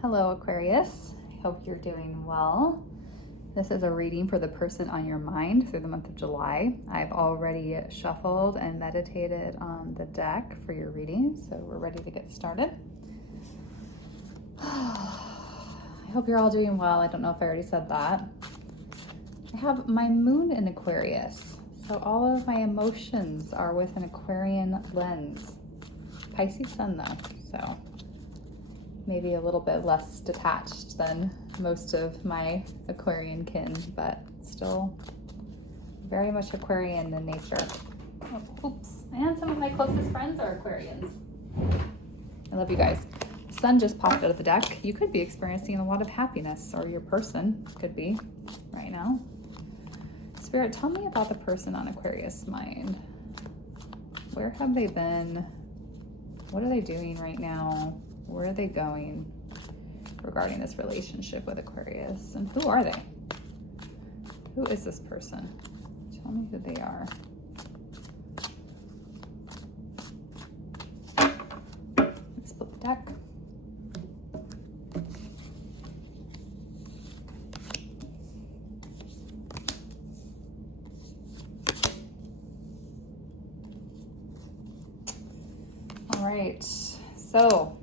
Hello, Aquarius. I hope you're doing well. This is a reading for the person on your mind through the month of July. I've already shuffled and meditated on the deck for your reading, so we're ready to get started. I hope you're all doing well. I don't know if I already said that. I have my moon in Aquarius, so all of my emotions are with an Aquarian lens. Pisces sun though, so maybe a little bit less detached than most of my Aquarian kin, but still very much Aquarian in nature. Oh, oops, and some of my closest friends are Aquarians. I love you guys. The sun just popped out of the deck. You could be experiencing a lot of happiness, or your person could be right now. Spirit, tell me about the person on Aquarius' mind. Where have they been? What are they doing right now? Where are they going regarding this relationship with Aquarius? And who are they? Who is this person? Tell me who they are. Let's flip the deck. All right, so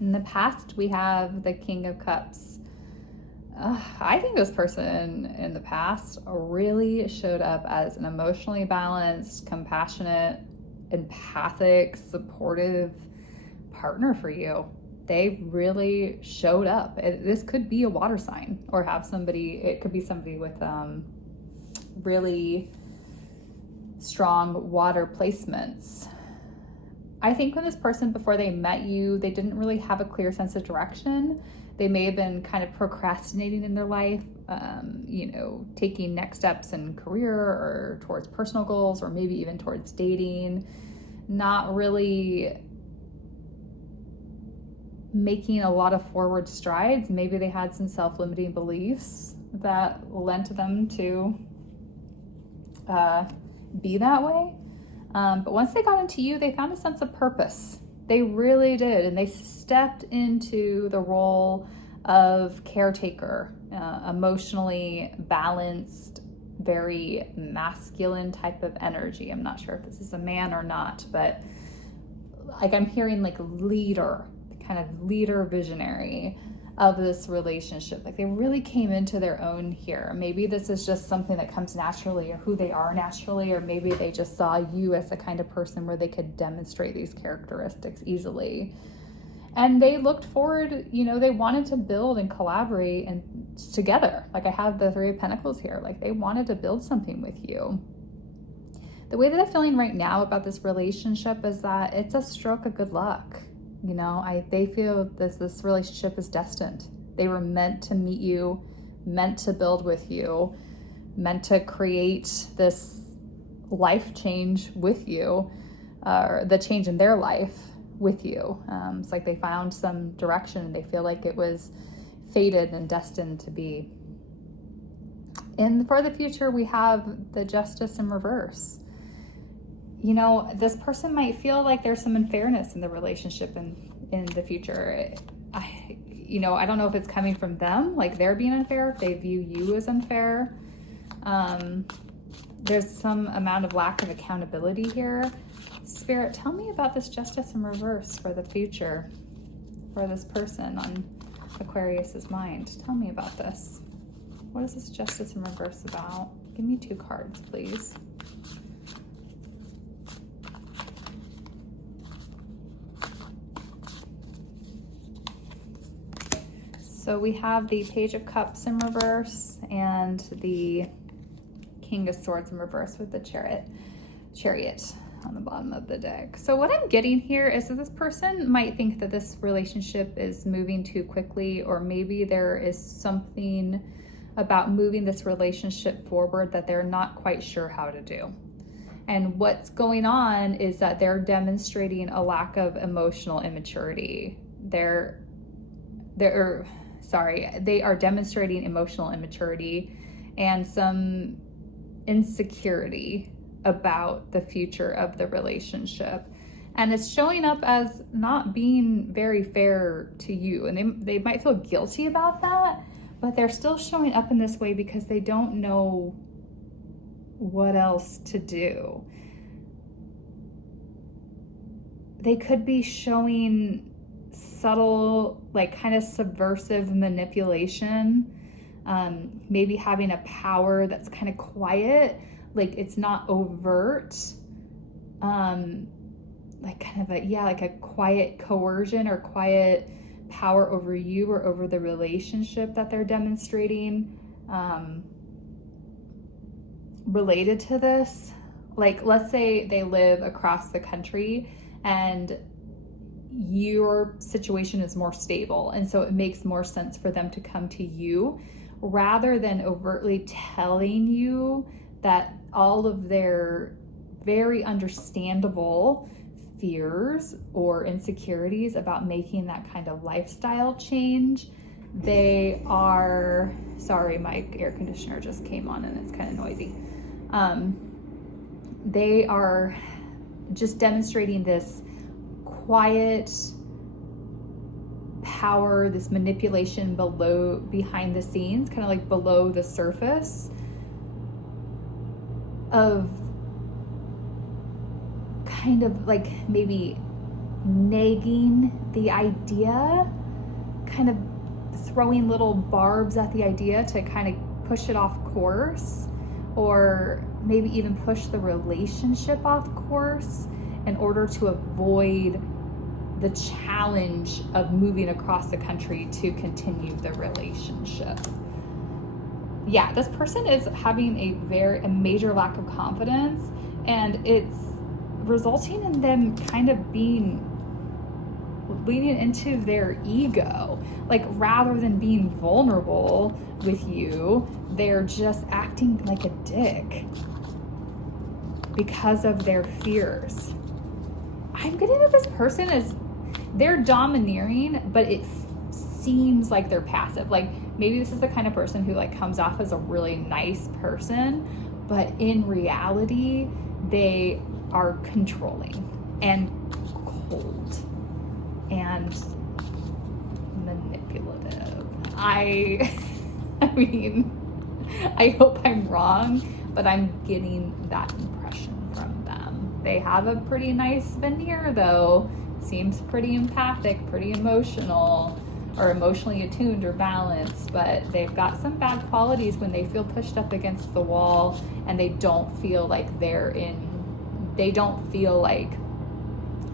in the past, we have the King of Cups. I think this person in the past really showed up as an emotionally balanced, compassionate, empathic, supportive partner for you. They really showed up. This could be a water sign, or have somebody, it could be somebody with really strong water placements. I think when this person, before they met you, they didn't really have a clear sense of direction. They may have been kind of procrastinating in their life, taking next steps in career or towards personal goals, or maybe even towards dating, not really making a lot of forward strides. Maybe they had some self-limiting beliefs that lent them to be that way. But once they got into you, they found a sense of purpose. They really did. And they stepped into the role of caretaker, emotionally balanced, very masculine type of energy. I'm not sure if this is a man or not, but like I'm hearing like leader, kind of leader visionary of this relationship. Like they really came into their own here. Maybe this is just something that comes naturally, or who they are naturally, or maybe they just saw you as the kind of person where they could demonstrate these characteristics easily. And they looked forward, they wanted to build and collaborate and together. Like I have the Three of Pentacles here. Like they wanted to build something with you. The way that I'm feeling right now about this relationship is that it's a stroke of good luck. They feel this relationship is destined. They were meant to meet you, meant to build with you, meant to create this life change with you, or the change in their life with you. It's like they found some direction and they feel like it was fated and destined to be. And for the future, we have the Justice in reverse. This person might feel like there's some unfairness in the relationship in the future. I don't know if it's coming from them, like they're being unfair, if they view you as unfair. There's some amount of lack of accountability here. Spirit, tell me about this Justice in reverse for the future, for this person on Aquarius's mind. Tell me about this. What is this Justice in reverse about? Give me 2 cards, please. So we have the Page of Cups in reverse and the King of Swords in reverse with the Chariot on the bottom of the deck. So what I'm getting here is that this person might think that this relationship is moving too quickly, or maybe there is something about moving this relationship forward that they're not quite sure how to do. And what's going on is that they're demonstrating a lack of emotional immaturity. They are demonstrating emotional immaturity and some insecurity about the future of the relationship. And it's showing up as not being very fair to you. And they might feel guilty about that, but they're still showing up in this way because they don't know what else to do. They could be showing subtle, like kind of subversive manipulation, maybe having a power that's kind of quiet, like it's not overt, like kind of like a quiet coercion or quiet power over you or over the relationship that they're demonstrating. Related to this, like let's say they live across the country and your situation is more stable, and so it makes more sense for them to come to you rather than overtly telling you that all of their very understandable fears or insecurities about making that kind of lifestyle change. They are, sorry, my air conditioner just came on and it's kind of noisy. They are just demonstrating this quiet power, this manipulation behind the scenes, kind of like below the surface of kind of like maybe nagging the idea, kind of throwing little barbs at the idea to kind of push it off course, or maybe even push the relationship off course in order to avoid the challenge of moving across the country to continue the relationship. Yeah, this person is having a major lack of confidence, and it's resulting in them kind of leaning into their ego. Like rather than being vulnerable with you, they're just acting like a dick because of their fears. I'm getting that this person they're domineering, but it seems like they're passive. Like maybe this is the kind of person who like comes off as a really nice person, but in reality, they are controlling and cold and manipulative. I mean, I hope I'm wrong, but I'm getting that impression from them. They have a pretty nice veneer though. Seems pretty empathic, pretty emotional, or emotionally attuned or balanced, but they've got some bad qualities when they feel pushed up against the wall and they don't feel like they don't feel like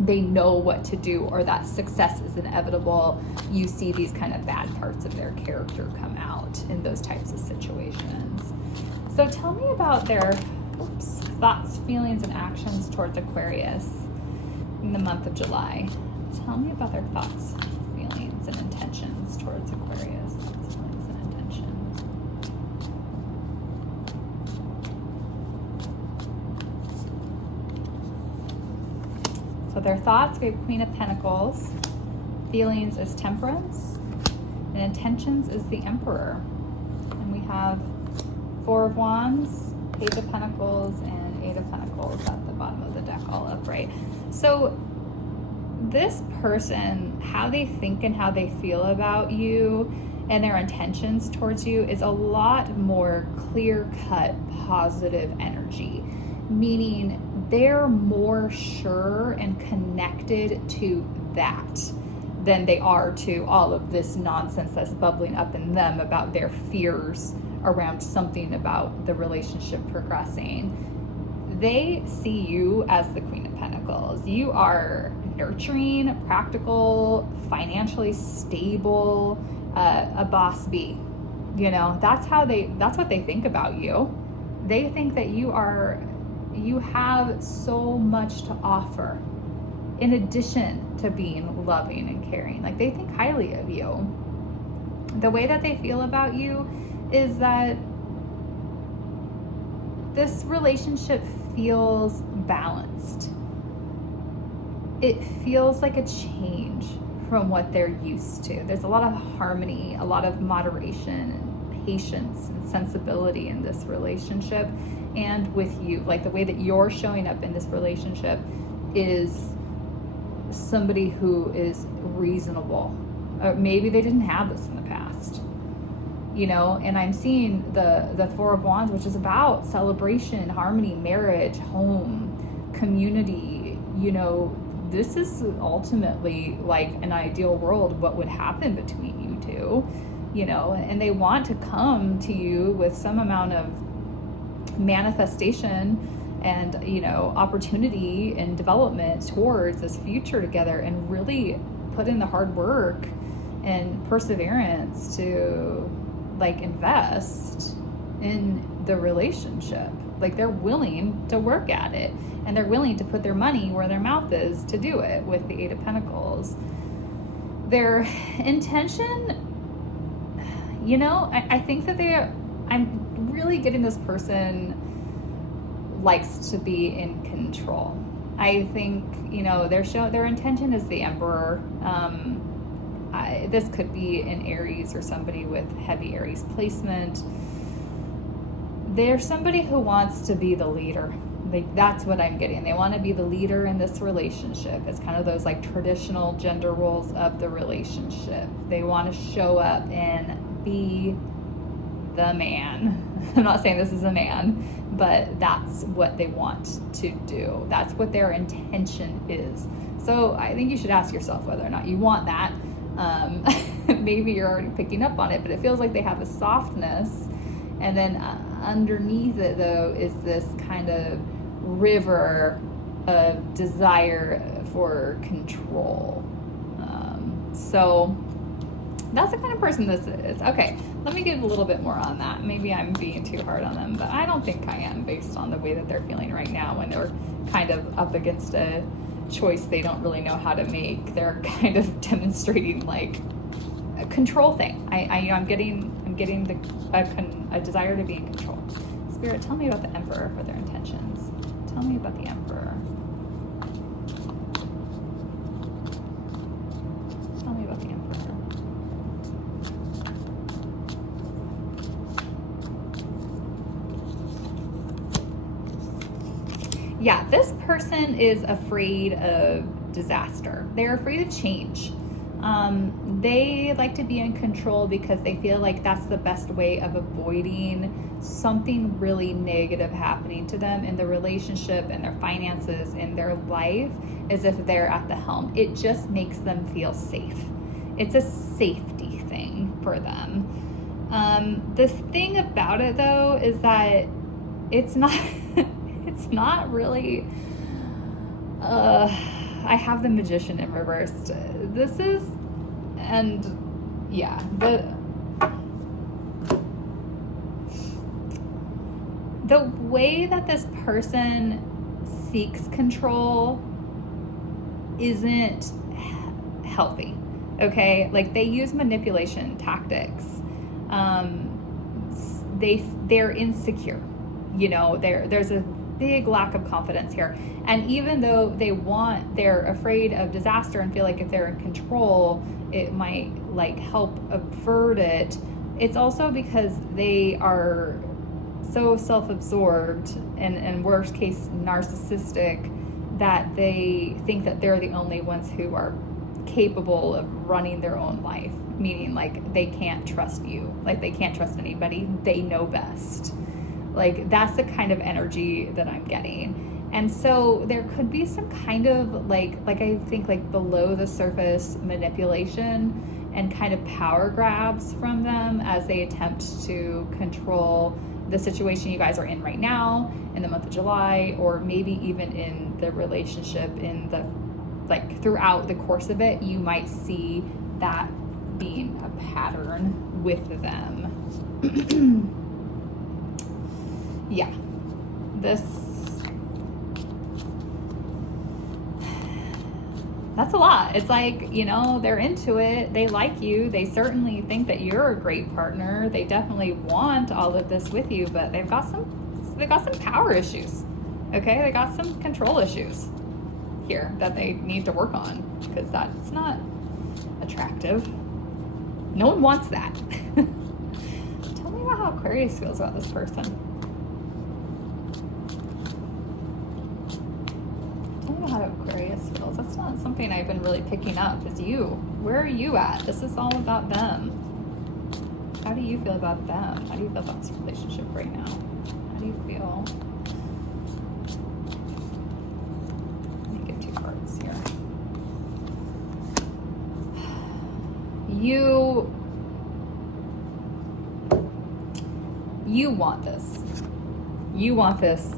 they know what to do or that success is inevitable. You see these kind of bad parts of their character come out in those types of situations. So tell me about their thoughts, feelings, and actions towards Aquarius in the month of July. Tell me about their thoughts, feelings, and intentions towards Aquarius. Thoughts, feelings, and intentions. So their thoughts, we have Queen of Pentacles. Feelings is Temperance. And intentions is the Emperor. And we have Four of Wands, Page of Pentacles, and Eight of Pentacles at the bottom of the deck, all upright. So this person, how they think and how they feel about you and their intentions towards you is a lot more clear-cut, positive energy, meaning they're more sure and connected to that than they are to all of this nonsense that's bubbling up in them about their fears around something about the relationship progressing. They see you as the Queen of Pentacles. You are nurturing, practical, financially stable, a boss bee. You know, that's what they think about you. They think that you have so much to offer in addition to being loving and caring. Like they think highly of you. The way that they feel about you is that this relationship feels balanced. It feels like a change from what they're used to. There's a lot of harmony, a lot of moderation and patience and sensibility in this relationship and with you. Like the way that you're showing up in this relationship is somebody who is reasonable. Or maybe they didn't have this in the past, you know, and I'm seeing the Four of Wands, which is about celebration, harmony, marriage, home, community. You know, this is ultimately like an ideal world, what would happen between you two, you know, and they want to come to you with some amount of manifestation and, you know, opportunity and development towards this future together, and really put in the hard work and perseverance to like invest in the relationship. Like they're willing to work at it, and they're willing to put their money where their mouth is to do it with the Eight of Pentacles. Their intention, you know, I think that I'm really getting this person likes to be in control. I think, you know, their intention is the Emperor. This could be an Aries or somebody with heavy Aries placement. They're somebody who wants to be the leader. That's what I'm getting. They want to be the leader in this relationship. It's kind of those like traditional gender roles of the relationship. They want to show up and be the man. I'm not saying this is a man, but that's what they want to do. That's what their intention is. So I think you should ask yourself whether or not you want that. Maybe you're already picking up on it, but it feels like they have a softness, and then underneath it though is this kind of river of desire for control. So that's the kind of person this is. Okay, let me get a little bit more on that. Maybe I'm being too hard on them, but I don't think I am, based on the way that they're feeling right now when they're kind of up against a choice they don't really know how to make. They're kind of demonstrating like a control thing. I'm getting a desire to be in control. Spirit, tell me about the Emperor for their intentions. Tell me about the Emperor. Tell me about the Emperor. Yeah, this person is afraid of disaster. They're afraid of change. They like to be in control because they feel like that's the best way of avoiding something really negative happening to them in the relationship and their finances in their life, as if they're at the helm. It just makes them feel safe. It's a safety thing for them. The thing about it though is that it's not it's not really I have the Magician in reversed. This is, and yeah, the way that this person seeks control isn't healthy. Okay, like they use manipulation tactics. They're insecure. You know, there's a big lack of confidence here. And even though they're afraid of disaster and feel like if they're in control, it might like help avert it. It's also because they are so self-absorbed and worst case narcissistic that they think that they're the only ones who are capable of running their own life. Meaning like they can't trust you. Like they can't trust anybody. They know best. Like that's the kind of energy that I'm getting. And so there could be some kind of like I think like below the surface manipulation and kind of power grabs from them as they attempt to control the situation you guys are in right now in the month of July, or maybe even in the relationship in the like throughout the course of it. You might see that being a pattern with them. Yeah, that's a lot. It's like, you know, they're into it. They like you. They certainly think that you're a great partner. They definitely want all of this with you, but they've got some power issues. Okay, they got some control issues here that they need to work on, because that's not attractive. No one wants that. Tell me about how Aquarius feels about this person. know how Aquarius feels. That's not something I've been really picking up. Is you. Where are you at? This is all about them. How do you feel about them? How do you feel about this relationship right now? How do you feel? Let me get 2 cards here. You want this. You want this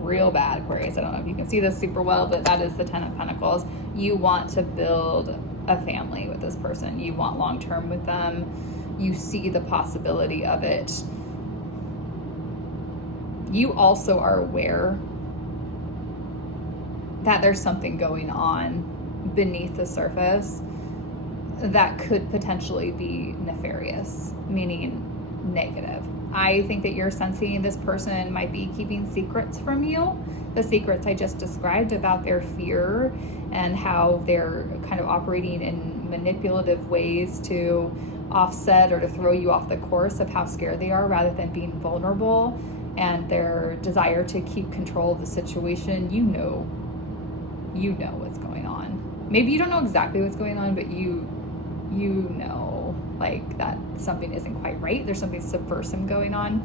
real bad, Aquarius. I don't know if you can see this super well, but that is the 10 of Pentacles. You want to build a family with this person. You want long-term with them. You see the possibility of it. You also are aware that there's something going on beneath the surface that could potentially be nefarious, meaning negative. I think that you're sensing this person might be keeping secrets from you. The secrets I just described about their fear and how they're kind of operating in manipulative ways to offset or to throw you off the course of how scared they are rather than being vulnerable, and their desire to keep control of the situation. You know what's going on. Maybe you don't know exactly what's going on, but you know, like, that something isn't quite right. There's something subversive going on.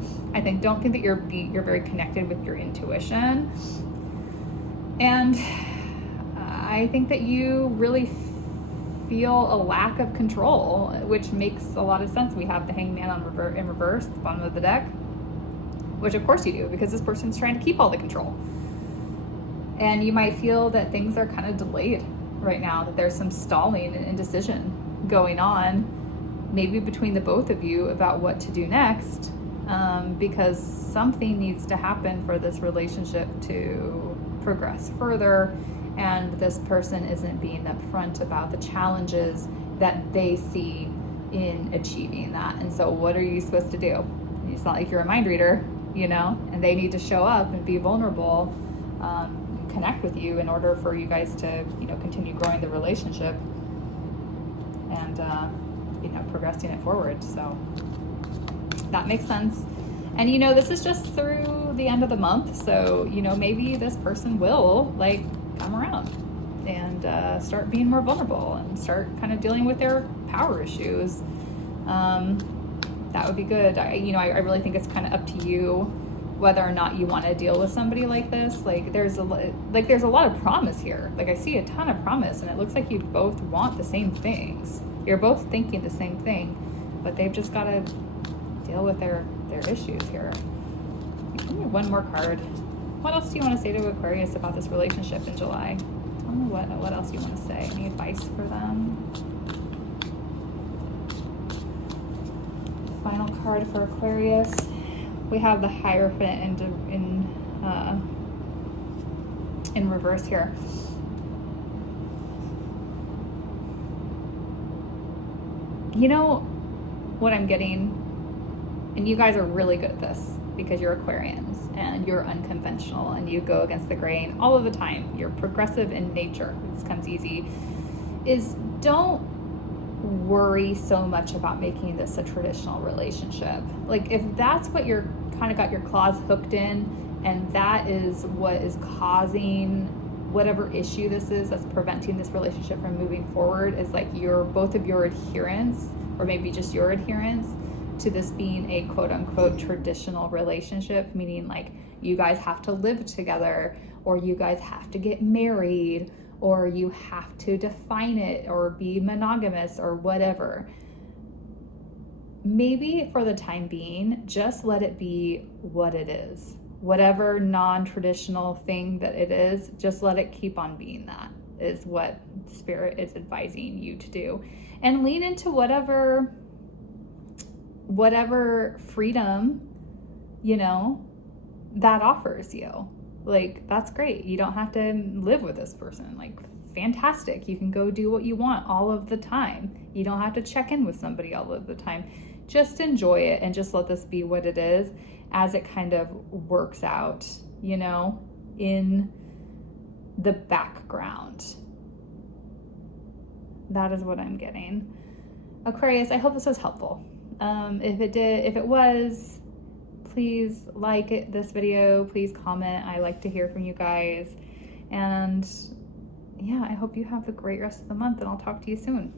Don't think that you're very connected with your intuition. And I think that you really feel a lack of control, which makes a lot of sense. We have the Hangman in reverse, the bottom of the deck, which of course you do, because this person's trying to keep all the control. And you might feel that things are kind of delayed right now, that there's some stalling and indecision going on, maybe between the both of you about what to do next, because something needs to happen for this relationship to progress further, and this person isn't being upfront about the challenges that they see in achieving that. And so what are you supposed to do? It's not like you're a mind reader, and they need to show up and be vulnerable, connect with you in order for you guys to, continue growing the relationship and, progressing it forward. So that makes sense. And, this is just through the end of the month. So, maybe this person will come around and start being more vulnerable and start kind of dealing with their power issues. That would be good. I really think it's kind of up to you whether or not you want to deal with somebody like this. There's a lot of promise here. I see a ton of promise, and it looks like you both want the same things. You're both thinking the same thing, but they've just got to deal with their issues here. One more card. What else do you want to say to Aquarius about this relationship in July? Tell me what else you want to say. Any advice for them? Final card for Aquarius. We have the Hierophant in reverse here. What I'm getting, and you guys are really good at this because you're Aquarians and you're unconventional and you go against the grain all of the time. You're progressive in nature. This comes easy. Is don't worry so much about making this a traditional relationship. If that's what you're kind of got your claws hooked in, and that is what is causing whatever issue this is that's preventing this relationship from moving forward, is both of your adherence, or maybe just your adherence to this being a quote unquote traditional relationship, meaning you guys have to live together, or you guys have to get married, or you have to define it or be monogamous or whatever. Maybe for the time being, just let it be what it is. Whatever non-traditional thing that it is, just let it keep on being that, is what Spirit is advising you to do. And lean into whatever freedom, that offers you. That's great. You don't have to live with this person. Fantastic. You can go do what you want all of the time. You don't have to check in with somebody all of the time. Just enjoy it and just let this be what it is as it kind of works out, in the background. That is what I'm getting. Aquarius, I hope this was helpful. If it was, please like this video, please comment. I like to hear from you guys. And yeah, I hope you have a great rest of the month, and I'll talk to you soon.